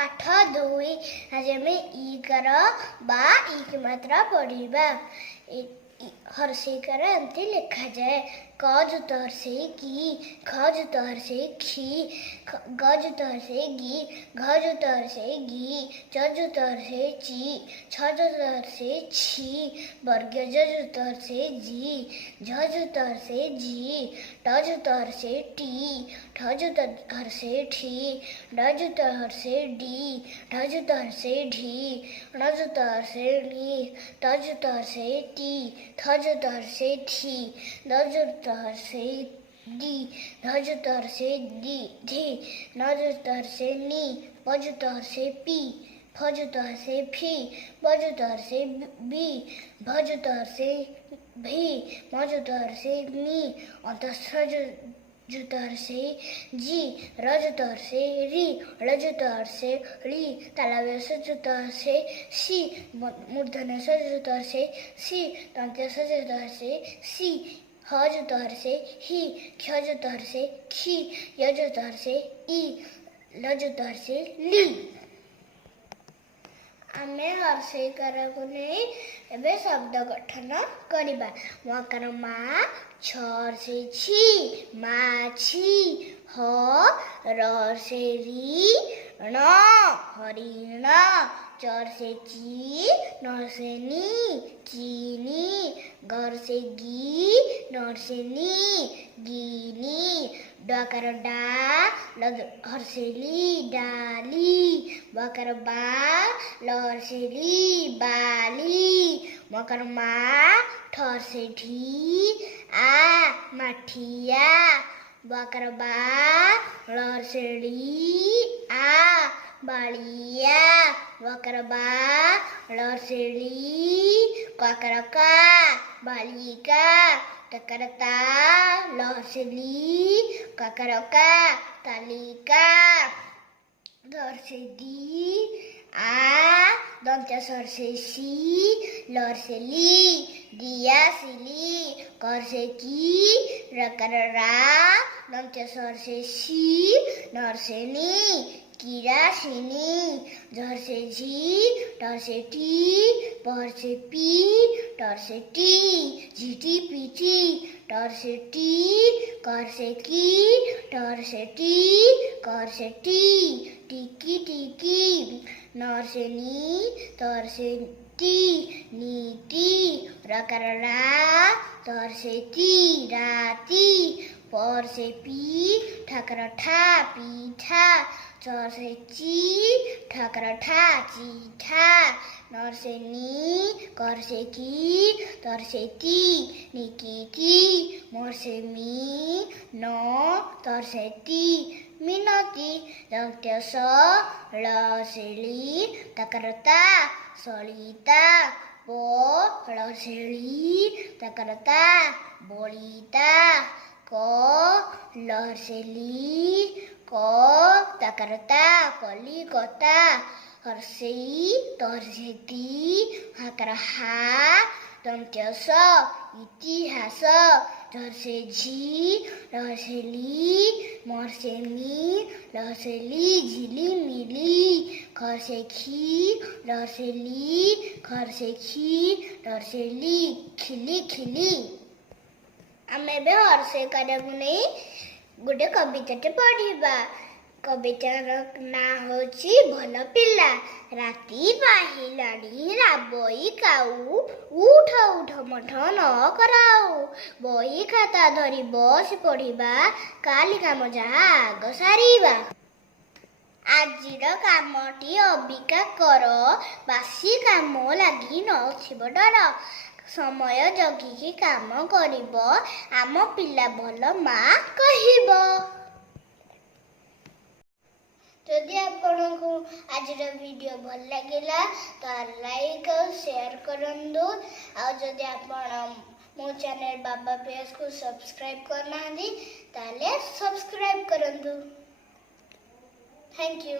पाठ 2 आज आम इकार बा इ की मात्रा पढ़ा। हर्षेकार एमती लिखा जाए क जुत हर्षे की, ख जुत हर्षे खी, ग जुत हर्षे गी, घ जुत हर्षे गी, च जुत हर्षे ची, छ जुत हर्षे छी, वर्ग ज जुत हर्षे जी, झ जुत हर्षे जी, ट जुत हर्षे टी, ठ जुत हर्षे ठी, ड जुत हर्षे डी, ढ जुत हर्षे ढी, ण जुत हर्षे णी, ट जुत हर्षे टी, थ जुत हर्षे ठी, द जुत हर्षे दी, ध जुत हर्षे धी, न जुत हर्षे नी, प जुत हर्षे पी, फ जुत हर्षे फी, ब जुत हर्षे बी, भ जुत हर्षे भी, म जुत हर्षे मी, अंतस्थ जुत हर्षे जी, र जुत हर्षे री, ळ जुत हर्षे ळी, तालव्यस जुत हर्षे सी, मूर्धन्यस जुत हर्षे सी, दन्त्यस जुत हर्षे सी, ह जुत हर्षे ही, क्ष जुत हर्षे खी, य जुत हर्षे ई, ल जुत हर्षे ली। आमे हर्षेकार को नहीं एबे शब्द गठन करिबा। मकार मा, छ हर्षे छी, माछी, ह र हर्षे री, ण हरिण, च हर्षे ची, न हर्षे नी, चीनी, ग हर्षे गी, न हर्षे नी, गीनी, डकार डा, ल हर्षे ली, डाली, बकार बा, ल हर्षे ली, बाली, मकर मा, ठ हर्षे ढी, आ माठिया, बकार बा, ल हर्षे ली, आ बालिया, बकार बा, ल हर्षे ली, ककर का, बालिका, तकर ता, ल हर्षे ली, ककर का, तालिका, ध हर्षे दी, आ दन्त्य हर्षे सी, ल हर्षे ली, दिया सिली, क हर्षे की, रकार रा, दन्त्य हर्षे सी, न हर्षे नी, कीरा सिनी, झ हर्षे झी, ट हर्षे टी, प हर्षे पी, ट हर्षे टी, झीटी पीटी, ट हर्षे टी, क हर्षे की, ट हर्षे टी, क हर्षे टी, टिकी टिकी, न हर्षे नी, त हर्षे टी, नीटी, रकार रा, त हर्षे ती, राती, प हर्षे पी, ठकर ठा, पीठा, च हर्षे ची, ठकर ठा, चीठा, न हर्षे नी, क हर्षे की, त हर्षे ती, निकिती, म हर्षे मी, न, त हर्षे ती, मिनती, दन्त्य स, ल हर्षे ली, तकर ता, सलिता, प ल हर्षे ली, तकर ता, बलिता, क ल हर्षे ली, क तकर ता, कलिकता, हर्षे त हर्षे ती, हकर हा, दन्त्य स, इतिहास, झ हर्षे झी, र हर्षे ली, म हर्षे मी, ल हर्षे ली, झिली मिली, ख हर्षे खी, र हर्षे ली, ख हर्षे खी, र हर्षे ली, खिली खिली। आमे बे हर्षेकार को नहीं गोटे कविता पढ़ा। कवितार ना होची भल पिला। राती पाहिलाणी राबई काऊ, उठ उठ मठ न कराऊ, बही खाता धरी बस पढ़िबा, काली काम जहा आग सारिबा। आजिर कामटी अबिका कर, बासी काम लगी नथिब डर, समय जगिकी काम करिब, आम पिला भल मा कहिब। जदि आपको आज वीडियो भल लगे तो लाइक और शेयर करंदु। और जदि आप मो चैनल बाबा पेज को सब्सक्राइब करना ताले सब्सक्राइब करंदु। Thank you.